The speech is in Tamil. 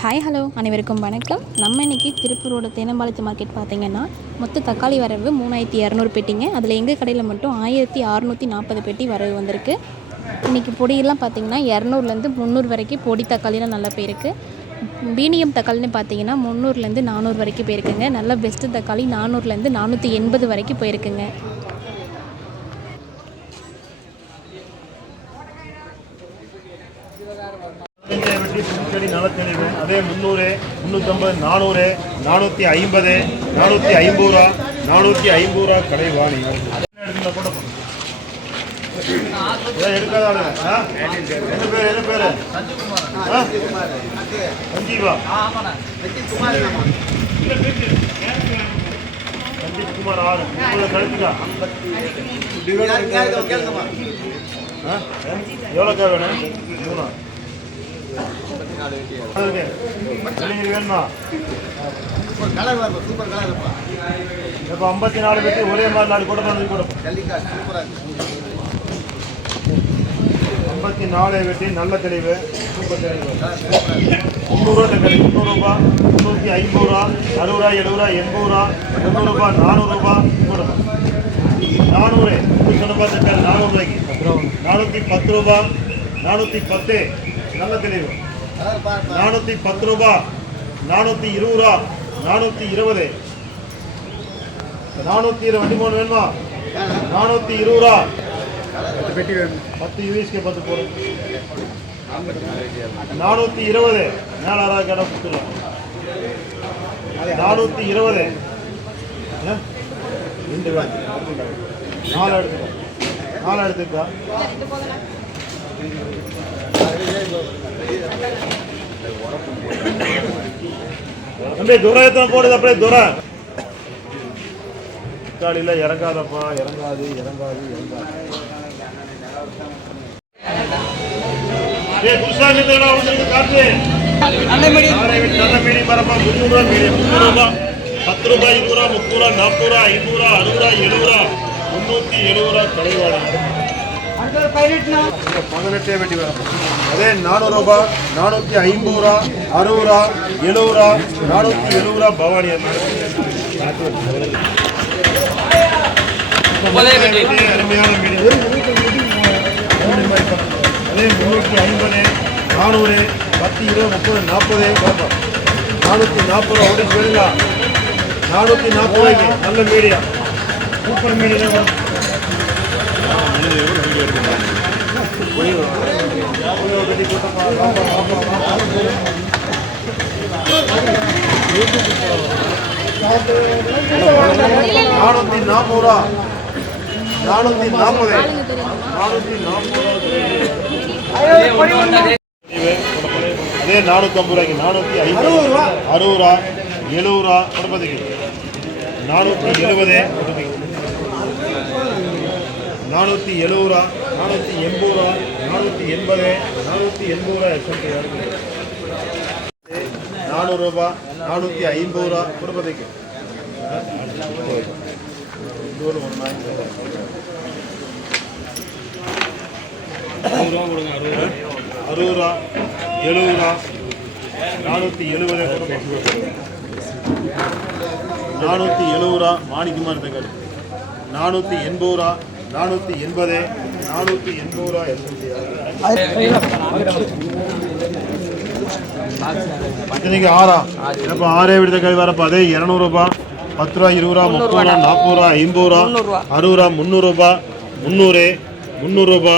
ஹாய் ஹலோ அனைவருக்கும் வணக்கம். நம்ம இன்றைக்கி திருப்பூரோட தேனம்பாளையத்து மார்க்கெட் பார்த்தீங்கன்னா மொத்த தக்காளி வரவு மூணாயிரத்தி இரநூறு பெட்டிங்க. அதில் எங்கள் கடையில் மட்டும் ஆயிரத்தி அறநூற்றி நாற்பது பெட்டி வரவு வந்திருக்கு. இன்றைக்கி பொடியெல்லாம் பார்த்தீங்கன்னா இரநூறுலேருந்து முந்நூறு வரைக்கும் பொடி தக்காளிலாம் நல்லா போயிருக்கு. மீடியம் தக்காளின்னு பார்த்தீங்கன்னா முந்நூறுலேருந்து நானூறு வரைக்கும் போயிருக்குங்க. நல்ல பெஸ்ட்டு தக்காளி நானூறுலேருந்து நானூற்றி எண்பது வரைக்கும் போயிருக்குங்க. புதுச்செடி நலத்தெளிவு. அதே முந்நூறு முந்நூற்றம்பது நானூறு நானூற்றி ஐம்பது நானூற்றி ஐம்பது ரூபா நானூற்றி ஐம்பது ரூபா கடை வாணி. கூட போதும். இதான் எடுக்காத ஆளுங்க ஆ? என்ன பேர் என்ன பேர்? சஞ்சீவா? குமார் ஆறு. கழிச்சுக்கா? எவ்வளோக்கா வேணும்? மூணா. இப்போ ஐம்பத்தி நாலு பேட்டி ஒரே மாதிரி நாலு கூட வந்து கூட ஐம்பத்தி நாலு வெட்டி நல்ல தெளிவு சூப்பர் தெளிவு முந்நூறுவா தக்காளி முந்நூறுரூபா முந்நூற்றி ஐம்பது ரூபா அறுபது ரூபா எழுபது ரூபா எண்பது ரூபா முந்நூறுரூபா நானூறுரூபா கூட நானூறு சொன்னப்பா தக்காளி நானூறுரூவாய்க்கு நானூற்றி பத்து ரூபா நானூற்றி பத்து நல்ல தெளிவு. நானூற்றி பத்து ரூபா நானூற்றி இருபது ரூபா நானூற்றி இருபது. நானூற்றி இருபது மூணு வேணுமா? நானூற்றி இருபது ரூபா. பத்து யூஎஸ்கே பத்து போடும் நானூற்றி இருபது. மேலாரா கடை கொடுத்துருவோம் நானூற்றி இருபது. ரெண்டு பேர் நாலு எடுத்துக்கோ. நாலு எடுத்துக்கா. அப்படியே துரை எத்தனை போடுது அப்படியே துரை. தக்காளியில் இறங்காதப்பா இறங்காது இறங்காது இறங்காது. ஏய் குருசாமி தேடா வந்து காட்டு. நல்ல மீடி மரப்பா முந்நூறு ரூபா மீடி முந்நூறு ரூபா. பத்து ரூபாய் இருபது ரூபா முப்பது ரூபா நாற்பது ரூபா ஐநூறு அறுபது ரூபா எழுபது ரூபா முந்நூற்றி எழுபது ரூபா கடைவாடா பதினெட்டே வெட்டி வரும் அதே நானூறு ரூபாய் நானூற்றி ஐம்பது ரூபா அறுபது ரூபா எழுபது ரூபா நானூற்றி எழுபது ரூபா பவானி அருமையான அதே முந்நூற்றி ஐம்பது நானூறு பத்து இருபது முப்பது நாற்பது நானூற்றி நாற்பது ரூபா. ஓடி சொல்லுங்க நானூற்றி நாற்பது ரூபாய்க்கு நல்ல மீடியம். சூப்பர் வரும். நானூற்றி நாற்பது ரூபா. நானூற்றி நாற்பது நானூற்றி நாற்பது அதே நானூற்றி ரூபாய்க்கு நானூற்றி ஐம்பது அறுபது ரூபா. எழுபது ரூபா. நானூற்றி எழுபது நானூற்றி எழுபது ரூபா நானூற்றி எண்பது ரூபா நானூற்றி எண்பது நானூற்றி எண்பது ரூபா எக்ஸாம்பிள் நானூறுரூபா நானூற்றி ஐம்பது ரூபா குடும்பத்துக்கு அறுபது ரூபா எழுபது ரூபா நானூற்றி எழுபது நானூற்றி எழுபது ரூபா மாணிக்குமார் தங்கல் நானூற்றி எண்பது ரூபா நானூற்றி எண்பது நானூற்றி எண்பது ரூபா இத்தனைக்கு ஆறா? இப்போ ஆறே விடுத்த கை வரப்போ. அதே இரநூறுபா பத்து ரூபா இருபது ரூபா முப்பது ரூபா நாற்பது ரூபா ஐம்பது ரூபா அறுபது ரூபா முந்நூறுரூபா முந்நூறு முந்நூறுரூபா